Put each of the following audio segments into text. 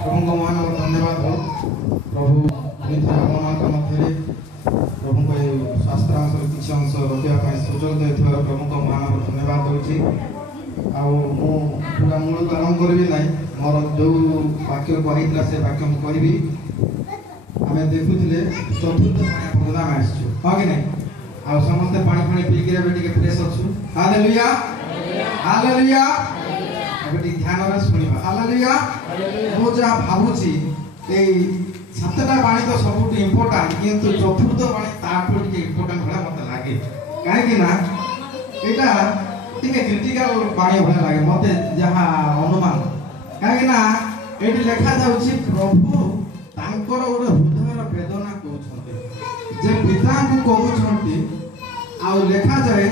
प्रभु को महान धन्यवाद हो प्रभु मध्य प्रभु को शास्त्रांश किसी अंश रखा सुजोग देते प्रभु को महान धन्यवाद दूसरी पूरा मूल तो आरंभ करी ना मोर जो वाक्य कही से वाक्य मुझे आम देखुले चतुर्थ पानी आम आसचु हाँ कि नहीं आ समस्ते पानी पानी पीकर फ्रेश अच्छु हालेलुया हालेलुया अभी ध्यान शुणा हालेलुया मु जहाँ भावुची सातटा पानी तो सब इम्पोर्टाट किंतु चतुर्थ पानी ताठू इम्पोर्टाट भाई मत लगे कहीं यहाँ क्रिटिकल पानी भाई लगे मत जहाँ अनुमान कहीं लिखा जाऊँगी प्रभु तांकर गोटे हृदय वेदना कहते पिता को कहते आ लिखा जाए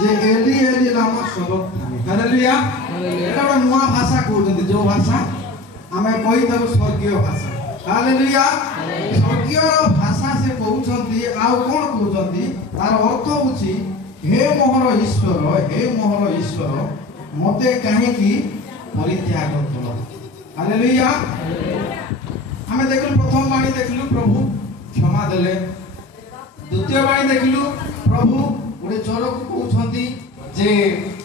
जे एली एली लामा सबक्तानी हालेलुया एटा गोटे नुआ भाषा कहते जो भाषा आमे कही ताको स्वर्गीय भाषा हालेलुया स्वर्गीय भाषा से कहउछंती आ कोन कहउछंती तार अर्थ होछि हे मोहर ईश्वर मते काहे की परित्याग करो हालेलुया हमें देखलु प्रथम बाणी देखलु प्रभु क्षमा देले द्वितीय बाणी देखलु प्रभु गोटे चोर को कहउछंती जे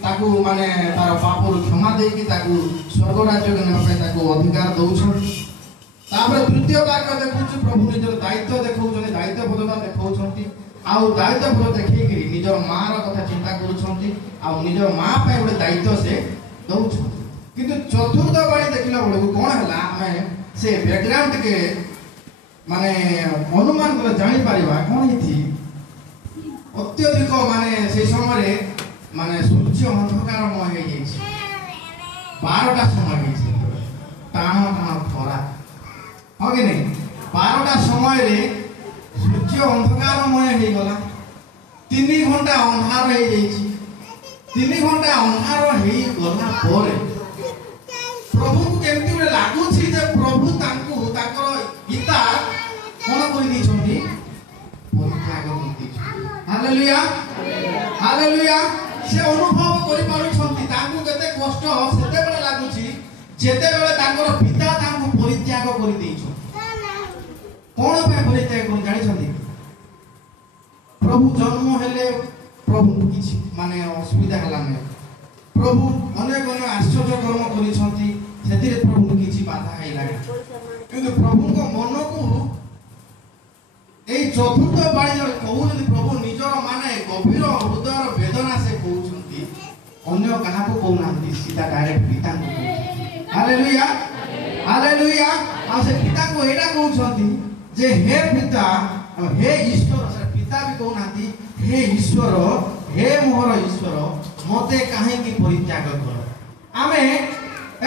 ताकू माने तार पापर क्षमा देकी ताकू स्वर्ग राज्य के नेबा पे ताकू अधिकार दउछन तापर तृतीय वाक्य देखुछु प्रभु निजर दायित्व देखौछन दायित्वबोधता देखौछंती आ दायित्वबोध देखैकरी निजर मां रो कथा चिंता करूछंती आ निजर मां पे गोटे दायित्व से दउछन किंतु चतुर्थ बाणी देखला बेलू कोन हला हमें से बैकग्राउंड के माने अनुमान कर जानि परिबा कोन हिथि अत्यधिक माने से समय माने सूर्य अंधकारमय हो जाइए 12टा समय टाण टाण खरा हाँ कि नहीं 12टा समय सूर्य अंधकारमय हो गला 3 घंटा अंधार हो जाइए 3 घंटा अंधार हो गला पर प्रभु को केमती गोटे लगुच प्रभु तांको ताकर गीता कौन कर परित्याग हालेलुया हालेलुया से अनुभव कर पारुछंती तांको केते कष्ट सेते बेले लागुची जेते बेले तांकर पिता तांको परित्याग कर देइछो कोन पे परित्याग कर जानि छंती प्रभु जन्म हेले प्रभु किछि माने असुविधा हला नै प्रभु अनेक अनेक आश्चर्य कर्म करिछंती सेतिरे प्रभु किछि बाधा आइला किंतु प्रभु को मन को ए चतुर्थ बाणी कहउछंती प्रभु निजर माने गभीर हृदय वेदना से कहउछंती अन्य कहा को कहउनांती सीधा डायरेक्ट पिता को कहउछंती हालेलुया हालेलुया आ से पिता को एटा कहउछंती जे हे पिता हे ईश्वर से पिता भी कहउनांती हे ईश्वर हे मोहर ईश्वर मते काहे की परित्याग कर आमे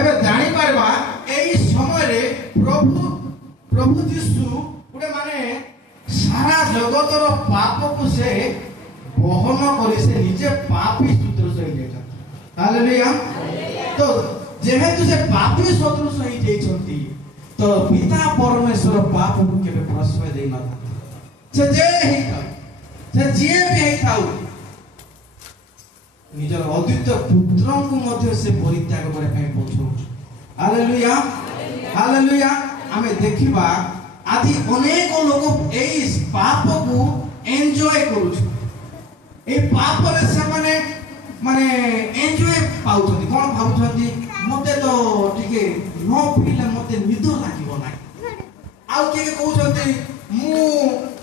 एबे जानि परबा एई समय रे प्रभु यीशु गुटे माने सारा जगतर पाप को से बहन करी से निजे पापी सदृश हो जाता हालेलुया तो जेहेतु से पापी सदृश हो जाइछंती तो पिता परमेश्वर पाप को केबे प्रश्रय देई न से जे भी हे थाउ निजर अद्वितीय पुत्र को मध्य से परित्याग करे पई पछो हालेलुया हालेलुया हमें देखिबा आदि अनेक लोग एई पाप को एन्जॉय करूछ ए पाप रे से माने एन्जॉय पाउछंती कोन भाबुछंती मते तो ठीके न पीले मते निद लागिबो ना आ के कहउछंती मु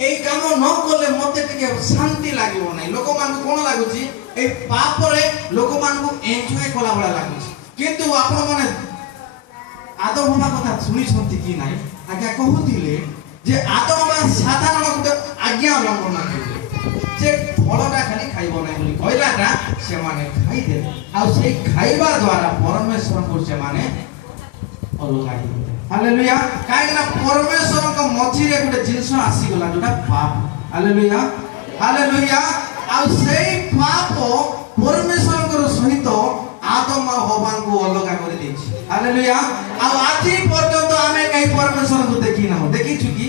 ए काम न करले मते ठीके शांति लागिबो ना लोक मान कोन लागुची ए पाप रे लोक मान को एन्जॉय कला बडा लागुची किंतु आपण माने आदम हवा कथा सुनी छंती कि नाही आज्ञा कहूतिले जे आदम हवा साधारण गुटे आज्ञा उल्लंघन करिले जे फलटा खाली खाइबो नाही बोली कहलाटा से माने खाइ दे आ से खाइबा द्वारा परमेश्वर को से माने अलगाई हालेलुया काहे ना परमेश्वर को मझी रे गुटे जिंस आसी गला जोटा पाप हालेलुया हालेलुया आ से पाप परमेश्वर को सहित आदम और हवा को अलग कर देछि हालेलुया आ आज पर्यंत आमे कहीं परमेश्वर को देखि ना देखि छु कि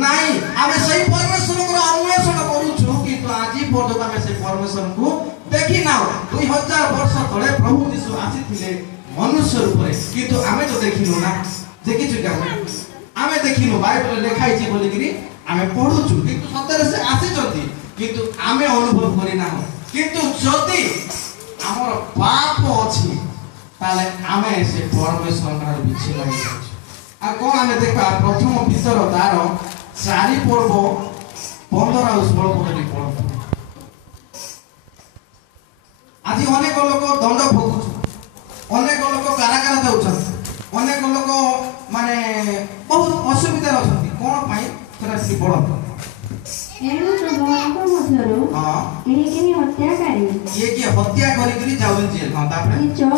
नाही आमे सही परमेश्वर को अन्वेषण करू छु कि तो आज पर्यंत आमे से परमेश्वर को देखि ना 2000 वर्ष तले प्रभु यीशु आसीथिले मनुष्य रूप रे किंतु आमे तो देखिनु ना देखिछु कि आमे देखिनु बाइबल लिखाई छी बोली कि आमे पढुछु किंतु सତରେ से आसी जति किंतु आमे अनुभव करि ना हो किंतु जति हमर पाप अछि ताले आमे से परमेश्वर कार बिछि लागि जाछु आ कोन आमे देखा प्रथम भीतर तार 4 पर्व 15 और 16 पद रे पढु आज अनेक लोक दंड भोगुछु अनेक लोक कारागार जाउछन अनेक लोक माने बहुत असुविधा रहछन कोन पई सेरा सी पढो एनु प्रभुଙ୍କ ମଧ୍ୟରୁ କେହି ହତ୍ୟାକାରୀ ये कि हत्या करी करी जाउन जेल हां तापरे କି ଚୋର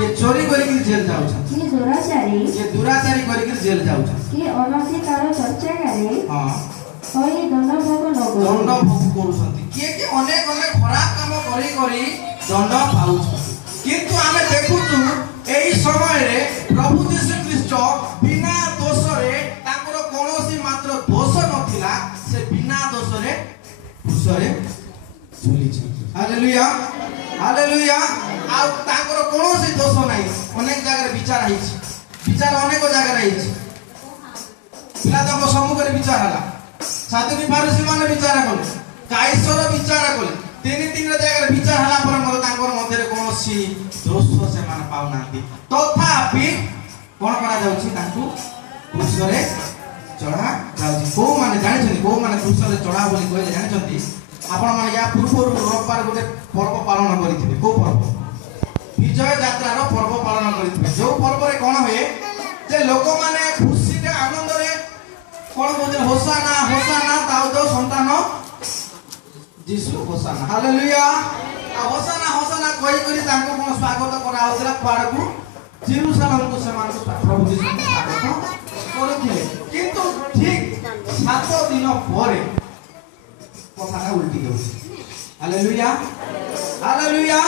ये चोरी करी करी जेल जाउछन କି ଦୁରାଚାରୀ ये दुराचारी करी करी जेल जाउछन କି ଅନଧିକାର ଚର୍ଚ୍ଚାକାରୀ हां ହୋଇ ଦଣ୍ଡ ଭୋଗ ନକରୁ दंड भोग करूछन किए कि अनेक अनेक खराब काम करी करी दंड पाउछन किंतु आमे देखुछु एही समय रे प्रभु यीशु ख्रीष्ट बिना दोष रे ताकर कोनोसी मात्र दोष नथिला से बिना दोष रे क्रूस रे झुली छी हालेलुया हालेलुया आ ताकर कोनोसी दोष नाही अनेक जगह विचार आइ छी विचार अनेक जगह आइ छी पिलातक सम्मुख रे विचार हला साधुनी फारुसी माने विचार कले काईश्वर विचार कले तीन जगह विचार हला पर मते ताकर मध्य रे कोनोसी दोष से माने पाउ नांती तथापि कोन करा जाउछि ताकू क्रूस रे चढ़ा जाउछि को माने जानि को माने क्रूस रे चढ़ा बोली कहले जानि आपण माने या पूर्व रविवार गोटे पर्व पालन करिथिबे को पर्व विजय यात्रा रो पर्व पालन करिथिबे जो पर्व रे कोन होए जे लोक माने खुशी के आनंद रे कोन बोले होसाना होसाना दाऊद संतान यीशु होसाना हालेलुया आ होसाना होसाना कहि करी तांको कोन स्वागत करा होतला पाड़कू जेरूशलेम को समान प्रभु यीशु स्वागत करथिले किंतु ठीक 7 दिन परे कथा उल्टी गयो हालेलुया हालेलुया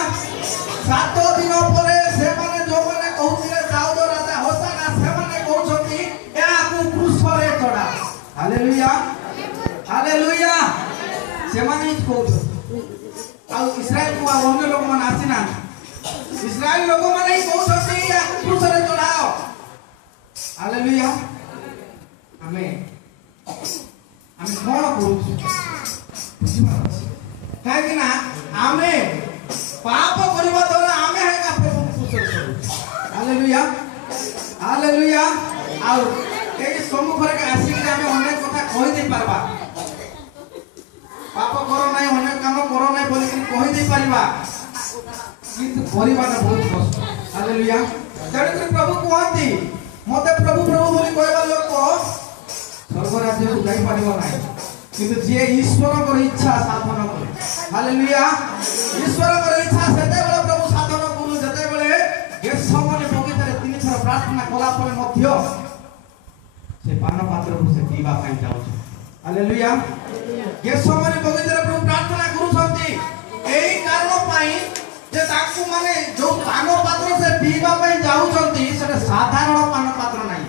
7 दिन परे से माने जो माने कहउथिले दाऊद राजा होसाना से माने कहउछथि याकू क्रूस रे चढ़ा हालेलुया हालेलुया से माने कहउछथि आ इस्राएल को अन्य लोक मन आसीना इस्राएल लोक माने कहउछथि याकू क्रूस रे चढ़ाओ हालेलुया हमें कोन करू काहे ना आमे पाप करिबा द्वारा आमे है का प्रभु कुशल करू हालेलुया हालेलुया आ ए सम्मुख रे आसी के आमे अनेक कथा कहि दे परबा पाप करो नाही अनेक काम करो नाही बोली कि कहि दे परबा किंतु परिबाटा बहुत कष्ट हालेलुया जण कि प्रभु कहंती मते प्रभु प्रभु बोली कहबा लोक स्वर्ग राज्य को जाई परिबो नाही किंतु जे ईश्वर को इच्छा साधन करे हालेलुया ईश्वर को इच्छा सेते बेले प्रभु साधन करू जते बेले गेसमने बगीचारे 3 थर प्रार्थना कला पर मध्य से पान पात्र को से पीबा पई जाउ हालेलुया गेसमने बगीचारे प्रभु प्रार्थना करू छथि एही कारण पई जे ताकू माने जो पान पात्र से पीबा पई जाउ छथि सेटा साधारण पान पात्र नाही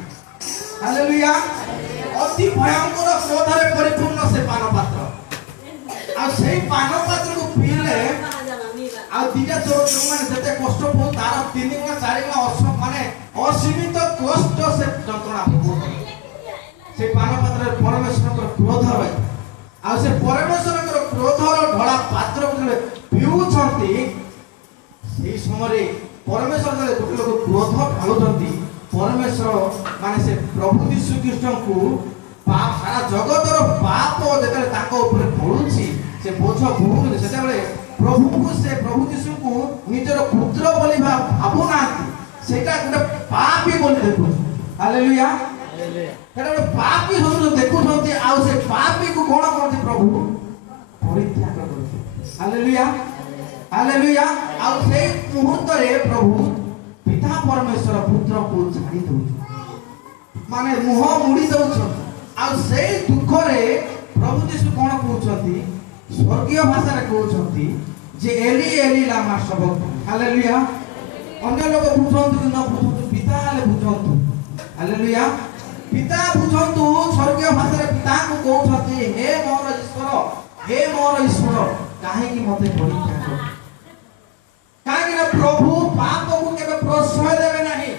हालेलुया अति भयंकर क्रोध रे परिपूर्ण से पान पात्र आ सेही पान पात्र को पीले आ दिया जो माने जते कष्ट पो तार 3 गुना 4 गुना माने असीमित कष्ट से जंत्रणा भोग से पान पात्र परमेश्वर को क्रोध रही आ से परमेश्वर को क्रोध रो ढळा पात्र को पिउ छंती सेही समय परमेश्वर जले गोटे लोक क्रोध ढाळुछंती परमेश्वर माने से प्रभु यीशु ख्रीष्ट को पाप सारा जगतर पाप जेते ताको ऊपर पड़ुछि से बोझ भूल सेते बेले प्रभु को से प्रभु यीशु को निजर पुत्र बोली भाबु नांती सेटा गुटे पापी बोली देखु हालेलुया हालेलुया एटा पापी हम देखु छथि आ से पापी को कोन करथि प्रभु परित्याग करथि हालेलुया हालेलुया आ से मुहूर्त रे प्रभु पिता परमेश्वर पुत्र को छाड़ी दउ माने मुह मुड़ी दउ आ से दुख रे प्रभु यीशु कोन कहउछथि स्वर्गीय भाषा रे कहउछथि जे एली एली लामा सबक्तनी हालेलुया अन्य लोग बुझंतु न बुझंतु पिता हाले बुझंतु हालेलुया पिता बुझंतु स्वर्गीय भाषा रे पिता को कहउछथि हे मोर ईश्वर काहे कि मते परीक्षा कर काहे कि प्रभु पाप को केबे प्रश्रय देबे नाही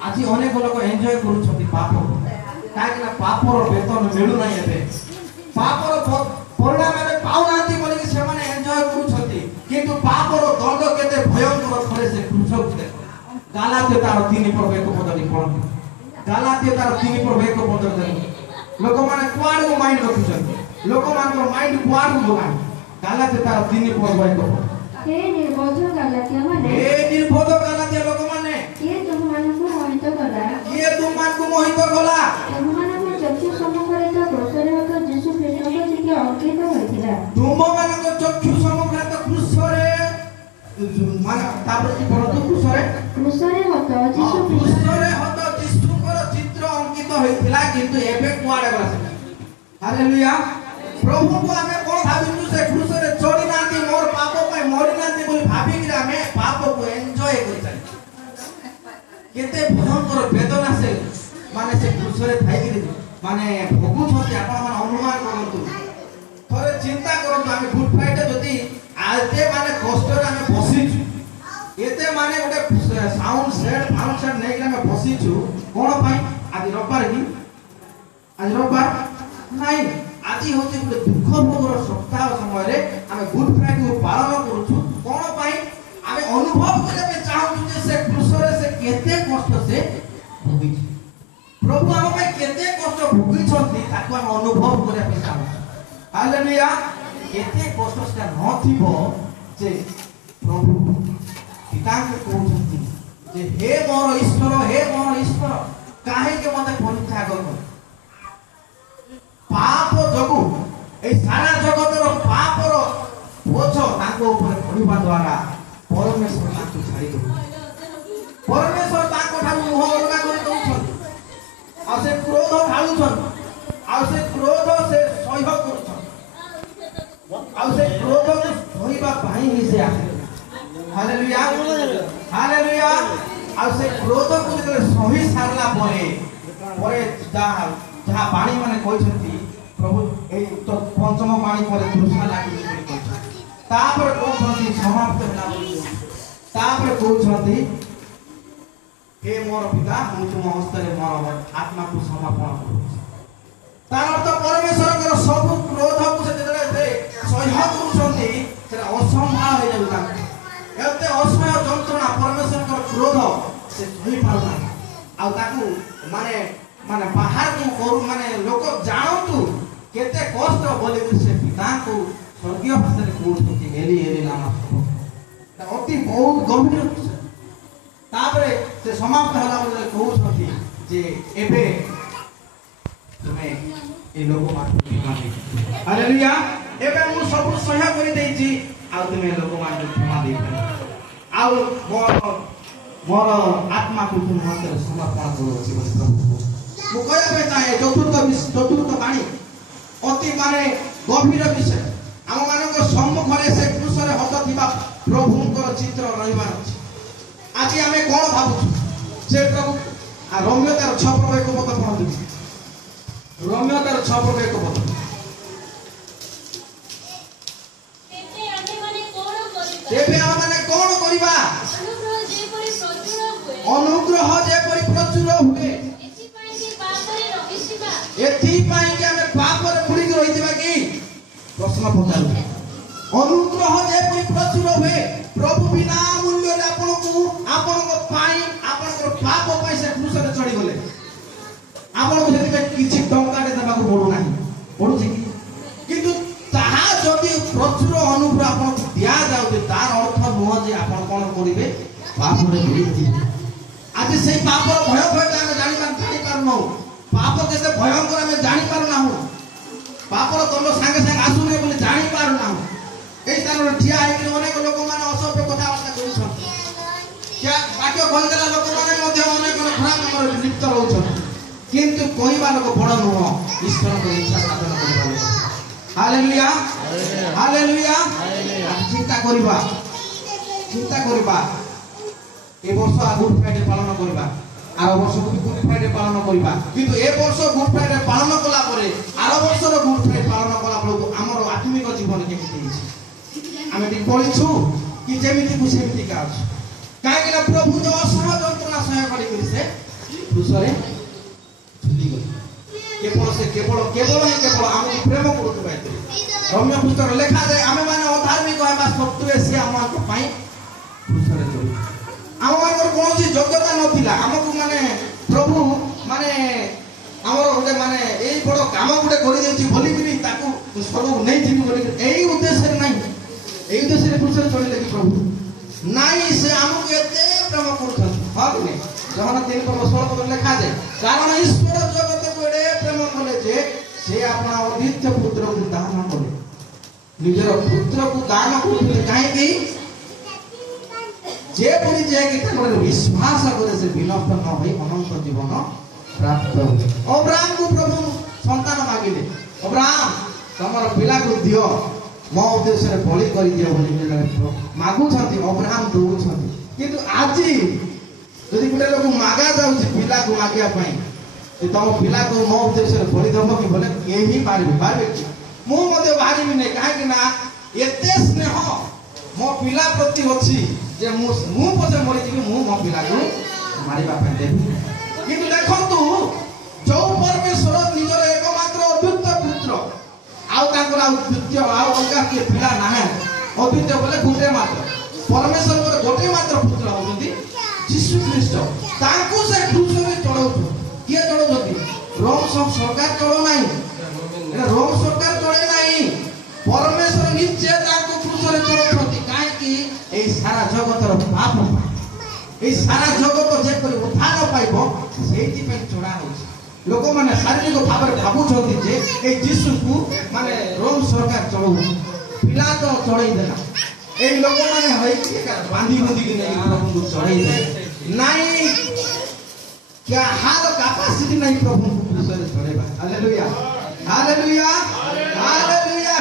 आ आज अनेक लोक एंजॉय करूछथि पाप काहे ना पापर वेतन मिलु नाही एबे पापर परिणाम एबे पाउ नांती बोली कि से माने एंजॉय करूछथि किंतु पापर दंड केते भयंकर थरे से क्रूसक दे गालाते तार 3 पर एक पदरी पढ गालाते तार 3 पर एक पदरी दे लोक माने कुआड को माइंड रखुछथि लोक मान को माइंड कुआड को लगान गालाते तार 3 पर एक हे निर्बोध गालातिया माने हे निर्बोध गालातिया लोक माने ये तुमମାନଙ୍କୁ ମୋହିତ କଲା ये तुमମାନଙ୍କୁ मोहित गला ତୁମମାନଙ୍କ ଚକ୍ଷୁ ସମ୍ମୁଖରେ ତ କ୍ରୁଶରେ ହତ ଯୀଶୁ ଖ୍ରୀଷ୍ଟଙ୍କ ଚିକି ଅଙ୍କିତ ହୋଇଥିଲା ତୁମମାନଙ୍କ ଚକ୍ଷୁ ସମ୍ମୁଖରେ ତ କ୍ରୁଶରେ ମାନେ ତାପରେ କି ପଡୁ କ୍ରୁଶରେ ହତ ଯୀଶୁ କ୍ରୁଶରେ ହତ ଯୀଶୁଙ୍କର ଚିତ୍ର ଅଙ୍କିତ ହୋଇଥିଲା କିନ୍ତୁ ଏବେ କୁଆଡେ ଗଲା ସେଟା ହାଲେଲୁୟା ପ୍ରଭୁକୁ ଆମେ କୋଣ ଭାବିଛୁ ସେ କ୍ରୁଶରେ ଚଢି ନାନ୍ତି ମୋର ପାପ ପାଇଁ ମରି ନାନ୍ତି ବୋଲି ଭାବିକି ଆମେ ପାପକୁ ଏନ୍ଜୟ କରି ଚାଲିଛୁ केते भयंकर वेदना से माने से क्रूसरे थाइकि माने भोगुछथि आपण मन अनुमान करंतु थोरे चिंता करंतु आमे गुड फ्राइडे जदी आते माने कष्ट रे आमे बसिछु एते माने गोटे साउंड सेट फाउंड सेट नै कि आमे बसिछु कोन पई आज रविवार की आज रविवार नै आज होछि गोटे दुख भोगर सप्ताह समय रे आमे गुड फ्राइडे को पालन करूछु कोन पई आमे अनुभव करे चाहू जे से क्रूसरे से केते कष्ट से भोगी प्रभु हम पे केते कष्ट भोगी छथि ताको हम अनुभव करे पे चाहू हालेलुया केते कष्ट से न थिबो जे प्रभु पिता को कहउछथि जे हे मोर ईश्वर काहे के मते परीक्षा करबो पाप जगु ए सारा जगतर पापर बोझ ताको ऊपर पड़िबा द्वारा परमेश्वर ताको छाड़ी दो परमेश्वर ताको ठारू मुह अलगा करि दउछन आ से क्रोध ढालुछन आ से क्रोध से सह्य करूछन आ से क्रोध को सहिबा पाई ही से आसे हालेलुया हालेलुया आ से क्रोध को जले सही सारला परे जहा पानी माने कहछथि प्रभु ए तो पंचम पानी परे तृष्णा लागि बोली कहछथि तापर कहछथि समाप्त होला बोली तापर कहछथि हे मोर पिता मु तुम हस्तरे मोर आत्मा को समर्पण करू तार अर्थ परमेश्वर कर सब क्रोध को से जले सह्य करूछथि सेटा असंभाव हो जाउता एते असह्य जंत्रणा परमेश्वर कर क्रोध से सही पाउना आ ताकू माने माने बाहर को करू माने लोक जानतु केते कष्ट बोली से पिता को स्वर्गीय भाषा रे कहउछथि एली एली नाम ता अति बहुत गंभीर तापरे से समाप्त होला बोले कहउछथि जे एबे तुमे ए लोक माने हालेलुया एबे मु सब सह्य करि देछि आ तुमे लोक माने क्षमा दे आ मोर आत्मा को तुम हाथ समर्पण करो जीवन प्रभु मु कहया पे चाहे चतुर्थ बाणी अति माने गंभीर विषय हम मानक सम्मुख रे से क्रूसरे हत थिबा प्रभुंकर चित्र रहिबा अछि आज आमे कोन भाबु से प्रभु आ रम्यतार 6 पर एक पद पढु रम्यतार 6 पर एक पद तेबे हम माने कोन करिबा अनुग्रह जे परि प्रचुर हुए एथि पाई के हमें पाप रे बुड़ी के रहितबा की प्रश्न पचारु अनुग्रह जे परि प्रचुर हुए प्रभु बिना मूल्य रे आपन को पाई आपन को पाप पाई से क्रूस रे चढ़ी गले आपन को सेति किछि टंका रे देबा को पडु नाही पडु छी किंतु ताहा जदि प्रचुर अनुग्रह आपन को दिया जाउ तार अर्थ नुह जे आपन कोन करिवे पाप रे बुड़ी आज से पाप भय भय हम जानि पारनो पाप केते भयंकर हम जानि पारना हो पापर दंड संगे संगे आसुने बोली जानि पारना हो ए स्थान ठिया है कि अनेक लोक माने असभ्य कथा वार्ता करू क्या बाक्य भलदेला लोक माने मध्ये अनेक खराब नंबर लिप्त रहउ छ किंतु कहबा लोक बड़ नुह ईश्वर को इच्छा साधन करबा लोक हालेलुया हालेलुया चिंता करबा ए वर्ष गुड फ्राइडे पालन करबा आर वर्ष गुड फ्राइडे पालन करबा किंतु ए वर्ष गुड फ्राइडे पालन कला परे आर वर्ष रो गुड फ्राइडे पालन कला परे हमर आत्मिक जीवन केमिति हेछि हमें टी पढिछु कि जेमिति कु सेमिति का अछि काहे कि प्रभु जो असह जंत्रणा सह करि से କ୍ରୁଶରେ ଝୁଲିଗଲେ। କେବଳ ସେ କେବଳ ହିଁ କେବଳ ଆମକୁ ପ୍ରେମ କରୁଥିବା ଏଥିରେ ରମ୍ୟ ପୁସ୍ତକରେ ଲେଖାଯାଏ ଆମେମାନେ ଅଧାର୍ମିକ ହେବା ସତ୍ତ୍ୱେ ସେ ଆମମାନଙ୍କ ପାଇଁ କ୍ରୁଶରେ ଝୁଲି। ଆମମାନଙ୍କର କୌଣସି ଯୋଗ୍ୟତା ନଥିଲା। ଆମକୁ ମାନେ ପ୍ରଭୁ ମାନେ ଆମର ଗୋଟେ ମାନେ ଏଇ ବଡ଼ କାମ ଗୋଟେ କରିଦେଇଛି ବୋଲିକିରି ତାକୁ ସବୁ ନେଇଯିବି ବୋଲିକିରି ଏଇ ଉଦ୍ଦେଶ୍ୟରେ ନାହିଁ। ଏଇ ଉଦ୍ଦେଶ୍ୟରେ କ୍ରୁଶରେ ଚଳିଲେ କି ପ୍ରଭୁ ନାଇଁ, ସେ ଆମକୁ ଏତେ ପ୍ରେମ କରୁଛନ୍ତି। ହଁ କି ନାଇଁ? ଯହନ 3:16 ଲେଖାଯାଏ କାରଣ ଈଶ୍ୱର ଜଗତକୁ ଏଡ଼େ ପ୍ରେମ କଲେ ଯେ ସେ ଆପଣ ଅଦ୍ୱିତୀୟ ପୁତ୍ରକୁ ଦାନ କଲେ। ନିଜର ପୁତ୍ରକୁ ଦାନ କରୁଥିଲେ କାହିଁକି? ଯେପରି ଯିଏକି ତାଙ୍କର ବିଶ୍ୱାସ କରେ ସେ ବିନଷ୍ଟ ନ ହୋଇ ଅନନ୍ତ ଜୀବନ ପ୍ରାପ୍ତ ହୁଏ। ଅବ୍ରାହ୍ମକୁ ପ୍ରଭୁ ସନ୍ତାନ ମାଗିଲେ, ଅବ୍ରାହ୍ମ ତମର ପିଲାକୁ ଦିଅ, ମୋ ଉଦ୍ଦେଶ୍ୟରେ ବଳି କରିଦିଅ ବୋଲି ମାଗୁଛନ୍ତି। ଅବ୍ରାହ୍ମ ଦଉଛନ୍ତି। କିନ୍ତୁ ଆଜି ଯଦି ଗୋଟେ ଲୋକ ମାଗା ଯାଉଛି ପିଲାକୁ ମାଗିବା ପାଇଁ, ତମ ପିଲାକୁ ମୋ ଉଦ୍ଦେଶ୍ୟରେ ବଳି ଦବ କି ବୋଲେ କେହି ପାରିବେ କି? ମୁଁ ମଧ୍ୟ ବାହାରିବି ନାହିଁ। କାହିଁକି ନା ଏତେ ସ୍ନେହ ମୋ ପିଲା ପ୍ରତି ଅଛି ଯେ ମୁଁ ପଛେ ମରିଯିବି, ମୁଁ ମୋ ପିଲାକୁ ମାରିବା ପାଇଁ ଦେବି। କିନ୍ତୁ ଦେଖନ୍ତୁ, ଯୋଉ ପରମେଶ୍ୱର ନିଜର ଏକମାତ୍ର ଅଦ୍ୱିତୀୟ ପୁତ୍ର, ଆଉ ତାଙ୍କର ଆଉ ଦ୍ୱିତୀୟ ଆଉ ଅଲଗା କିଏ ପିଲା ନାହିଁ। ଅଦ୍ୱିତୀୟ ବୋଲେ ଗୋଟେ ମାତ୍ର, ପରମେଶ୍ୱରଙ୍କର ଗୋଟେ ମାତ୍ର ପୁତ୍ର ହଉଛନ୍ତି ଯୀଶୁ ଖ୍ରୀଷ୍ଟ। ତାଙ୍କୁ ସେ କ୍ରୁଶରେ ଚଢାଉଛନ୍ତି। କିଏ ଚଢାଉଛନ୍ତି? ରୋମ ସରକାର ଚଢଉ ନାହିଁ, ରୋମ ସରକାର ଚଢେ ନାହିଁ। ପରମେଶ୍ୱର ନିଜେ ତାଙ୍କୁ କ୍ରୁଶରେ ଚଢାଉଛନ୍ତି। କାହିଁକି? ଏଇ ସାରା ଜଗତର ପାପ ପାଇଁ, ଏଇ ସାରା ଜଗତ ଯେପରି ଉଦ୍ଧାର ପାଇବ ସେଇଥିପାଇଁ ଚଢା ହଉଛି। ଲୋକମାନେ ଶାରୀରିକ ଭାବରେ ଭାବୁଛନ୍ତି ଯେ ଏଇ ଯୀଶୁକୁ ମାନେ ରୋମ ସରକାର ଚଢଉଛି, ପିଲା ତ ଚଢେଇ ଦେଲା, ଏଇ ଲୋକମାନେ ହେଇକି ବାନ୍ଧି ବୁନ୍ଧିକି ନେଇ ପ୍ରଭୁଙ୍କୁ ଚଢେଇ ଦେଲେ। ନାଇଁ, କାହାର କାପାସିଟି ନାହିଁ ପ୍ରଭୁଙ୍କୁ କ୍ରୁଶରେ ଚଢେଇବା। Hallelujah, hallelujah, hallelujah.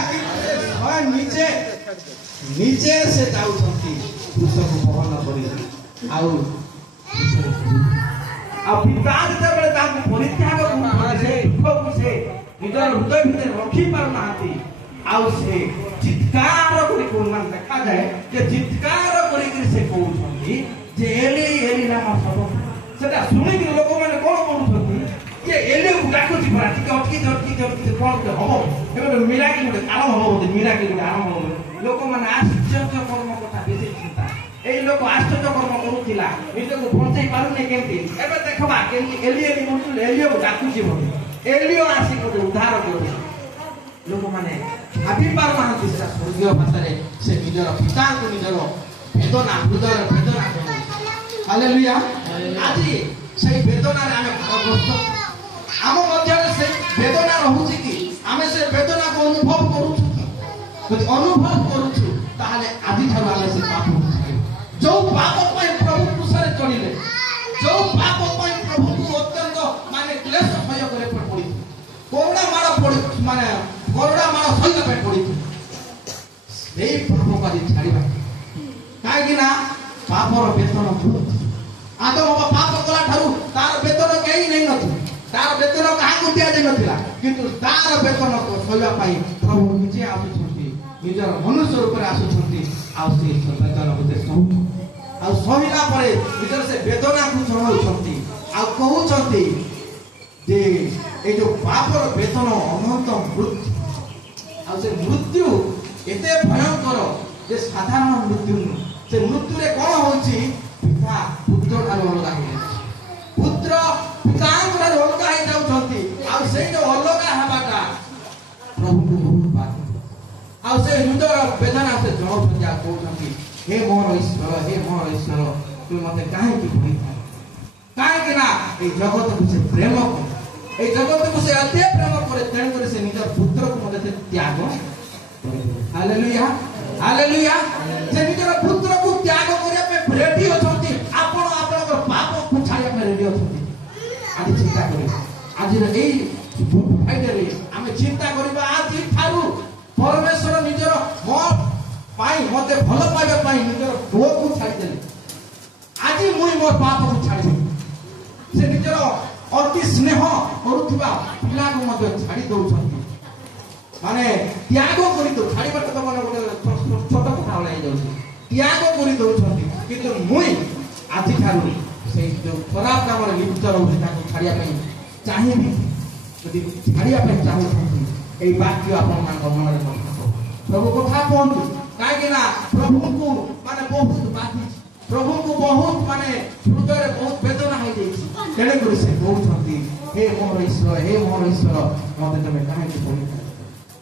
ନିଜେ ସେ ଯାଉଛନ୍ତି କ୍ରୁଶକୁ ବହନ କରି। ଆଉ ପିତା ଯେତେବେଳେ ତାଙ୍କୁ ପରିତ୍ୟାଗ କରୁଛନ୍ତି, ସେ ଦୁଃଖକୁ ସେ ନିଜର ହୃଦୟ ଭିତରେ ରଖି ପାରୁନାହାନ୍ତି। ଆଉ ସେ ଚିତ୍କାର କରି କହୁନାହାନ୍ତି। ଦେଖାଯାଏ ଯେ ଚିତ୍କାର କରିକି ସେ କହୁଛନ୍ତି ଯେ ଏଲି ଏଲି ଲାମା ସବକ୍ତାନି। ସେଟା ଶୁଣିକି ଲୋକମାନେ କଣ କରୁଛନ୍ତି ଯେ ଏଲିକୁ ଡାକୁଛି ପରା, ଟିକେ ଅଟକି କଣ ଗୋଟେ ହବ, ଏବେ ମିରାକିଲ ଗୋଟେ ଆରମ୍ଭ ହବ, ମିରାକିଲ ଗୋଟେ ଆରମ୍ଭ ହବ। ଲୋକମାନେ ଆଶ୍ଚର୍ଯ୍ୟ କର୍ମ କଥା ବେଶୀ ଚିନ୍ତା। ଏଇ ଲୋକ ଆଶ୍ଚର୍ଯ୍ୟ କର୍ମ କରୁଥିଲା, ନିଜକୁ ବଞ୍ଚେଇ ପାରୁନି କେମିତି। ଏବେ ଦେଖବା କେମିତି ଏଲି କରୁଥିଲେ, ଏଲିଓକୁ ଡାକୁଛି ବୋଲି ଏଲିଓ ଆସି ଗୋଟେ ଉଦ୍ଧାର କରୁଛି। ଲୋକମାନେ ଭାବି ପାରୁନାହାନ୍ତି ସେଟା ସ୍ୱର୍ଗୀୟ ଭାଷାରେ ସେ ନିଜର ପିତାଙ୍କୁ ନିଜର ବେଦନା, ହୃଦୟର ବେଦନା କରୁଛି। ହାଲେଲୁୟା। ଆଜି ସେଇ ବେଦନାରେ ଆମେ ଭାଗଗ୍ରସ୍ତ। ଆମ ମଧ୍ୟରେ ସେ ବେଦନା ରହୁଛି କି? ଆମେ ସେ ବେଦନାକୁ ଅନୁଭବ କରୁଛୁ କି? ଯଦି ଅନୁଭବ କରୁଛୁ ତାହେଲେ ଆଜିଠାରୁ ଆମେ ସେ ପାପକୁ ଛାଡ଼ିବୁ। ଯୋଉ ପାପ ପାଇଁ ପ୍ରଭୁ କ୍ରୁଶରେ ଚଢିଲେ, ଯୋଉ ପାପ ପାଇଁ ପ୍ରଭୁଙ୍କୁ ଅତ୍ୟନ୍ତ ମାନେ କ୍ଲେଶ ସହ୍ୟ କରିବାକୁ ପଡିଛି, କରୁଣା ମାଡ଼ ମାନେ କରୁଣା ମାଡ଼ ସହିବା ପାଇଁ ପଡିଛି, ସେଇ ପାପକୁ ଆଜି ଛାଡ଼ିବା। କାହିଁକି ନା ପାପର ବେତନ ମୃତ୍ୟୁ। ଆଦମ ପାପ କଲା ଠାରୁ ତାର ବେତନ କେହି ନେଇନଥିଲେ, ତାର ବେତନ କାହାକୁ ଦିଆଯାଇ ନଥିଲା। କିନ୍ତୁ ତାର ବେତନ ସହିବା ପାଇଁ ପ୍ରଭୁ ନିଜେ ଆସୁଛନ୍ତି, ନିଜର ମନୁଷ୍ୟ ରୂପରେ ଆସୁଛନ୍ତି। ଆଉ ସେ ବେତନ ବୋଧେ ସହୁଛନ୍ତି। ଆଉ ସହିଲା ପରେ ନିଜର ସେ ବେଦନାକୁ ଜଣାଉଛନ୍ତି। ଆଉ କହୁଛନ୍ତି ଯେ ଏଇ ଯୋଉ ପାପର ବେତନ ଅନନ୍ତ ମୃତ୍ୟୁ। ଆଉ ସେ ମୃତ୍ୟୁ ଏତେ ଭୟଙ୍କର ଯେ ସାଧାରଣ ମୃତ୍ୟୁ ନୁହେଁ। ସେ ମୃତ୍ୟୁରେ କଣ ହଉଛି? ପିତା ପୁତ୍ର ଠାରୁ ଅଲଗା ହେଇଯାଉଛି, ପୁତ୍ର ପିତାଙ୍କ ଠାରୁ ଅଲଗା ହେଇଯାଉଛନ୍ତି। ଆଉ ସେଇ ଯୋଉ ଅଲଗା ହେବାଟା ପ୍ରଭୁଙ୍କୁ ବହୁତ ବାଧେ। ଆଉ ସେ ହୃଦୟର ବେଦନା ସେ ଜଣାଉଛନ୍ତି। ଆଉ କହୁଛନ୍ତି, ହେ ମୋର ଈଶ୍ୱର, ହେ ମୋର ଈଶ୍ୱର, ତୁମେ ମତେ କାହିଁକି ଭୁଲିଥାଅ? କାହିଁକି ନା ଏଇ ଜଗତକୁ ସେ ପ୍ରେମ କରେ, ଏଇ ଜଗତକୁ ସେ ଏତେ ପ୍ରେମ କରେ, ତେଣୁକରି ସେ ନିଜର ପୁତ୍ରକୁ ମଧ୍ୟ ସେ ତ୍ୟାଗ କରିଦେଲେ। Hallelujah, hallelujah. ସେ ନିଜର ପୁତ୍ରକୁ ତ୍ୟାଗ କରିବା ପାଇଁ ରେଡି ଅଛନ୍ତି। ଆପଣ ଆପଣଙ୍କର ପାପକୁ ଛାଡ଼ିବା ପାଇଁ ରେଡି ଅଛନ୍ତି। ଆଜି ଚିନ୍ତା କରିବା, ଆଜିର ଏଇ ଫ୍ରାଇଡେରେ ଆମେ ଚିନ୍ତା କରିବା, ଆଜି ଠାରୁ ପରମେଶ୍ୱର ନିଜର ମୋ ପାଇଁ ମତେ ଭଲ ପାଇବା ପାଇଁ ନିଜର ପୁଅକୁ ଛାଡ଼ିଦେଲେ। ଆଜି ମୁଇଁ ମୋ ପାପକୁ ଛାଡ଼ିଦେବି। ସେ ନିଜର ଅତି ସ୍ନେହ କରୁଥିବା ପିଲାକୁ ମଧ୍ୟ ଛାଡ଼ି ଦଉଛନ୍ତି। ମାନେ ତ୍ୟାଗ କରି ଛାଡ଼ିବାଟା ତ ମାନେ ଗୋଟେ ଛୋଟ କଥା ଭଳିଆ ହେଇଯାଉଛି। ତ୍ୟାଗ କରି ଦଉଛନ୍ତି। କିନ୍ତୁ ମୁଇଁ ଆଜିଠାରୁ সেই ଯେଉଁ ଖରାପ କାମରେ ଲିପ୍ତ ରହୁଛି ତାକୁ ଛାଡ଼ିବା ପାଇଁ ଚାହିଁବି ଯଦି ଛାଡ଼ିବା ପାଇଁ ଚାହୁଁଛନ୍ତି ଏଇ ବାକ୍ୟ ଆପଣମାନଙ୍କ ମନରେ ରଖନ୍ତୁ। ପ୍ରଭୁ କଥା କୁହନ୍ତୁ, କାହିଁକି ନା ପ୍ରଭୁଙ୍କୁ ମାନେ ବହୁତ ବାଧିଛି, ପ୍ରଭୁଙ୍କୁ ବହୁତ ମାନେ ହୃଦୟରେ ବହୁତ ବେଦନା ହେଇଯାଇଛି। ତେଣୁକରି ସେ କହୁଛନ୍ତି, ହେ ମୋର ଈଶ୍ୱର, ହେ ମୋର ଈଶ୍ୱର, ମତେ ତମେ କାହିଁକି ପଢିଥାଅ।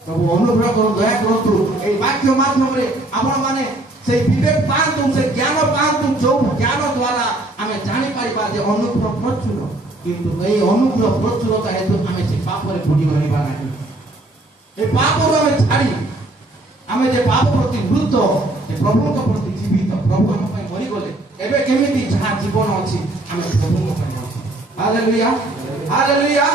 ପ୍ରଭୁ ଅନୁଗ୍ରହ କରନ୍ତୁ, ଦୟା କରନ୍ତୁ, ଏଇ ବାକ୍ୟ ମାଧ୍ୟମରେ ଆପଣମାନେ সেই বিবেক পাଆନ୍ତୁ, ସେ ଜ୍ଞାନ ପାଆନ୍ତୁ, ଯୋଉ ଜ୍ଞାନ ଦ୍ୱାରା ଆମେ ଜାଣିପାରିବା ଯେ ଅନୁଗ୍ରହ ପ୍ରଚୁର। କିନ୍ତୁ ଏଇ ଅନୁଗ୍ରହ ପ୍ରଚୁରତା ହେତୁ ଆମେ ସେ ପାପରେ ବୁଡ଼ି ରହିବା ନାହିଁ। ଏ ପାପରୁ ଆମେ ଛାଡ଼ି ଆମେ ଯେ ପାପ ପ୍ରତି ମୃତ, ସେ ପ୍ରଭୁଙ୍କ ପ୍ରତି ଜୀବିତ। ପ୍ରଭୁ ଆମ ପାଇଁ ମରିଗଲେ, ଏବେ କେମିତି ଯାହା ଜୀବନ ଅଛି ଆମେ ପ୍ରଭୁଙ୍କ ପାଇଁ ଅଛୁ। Hallelujah, hallelujah.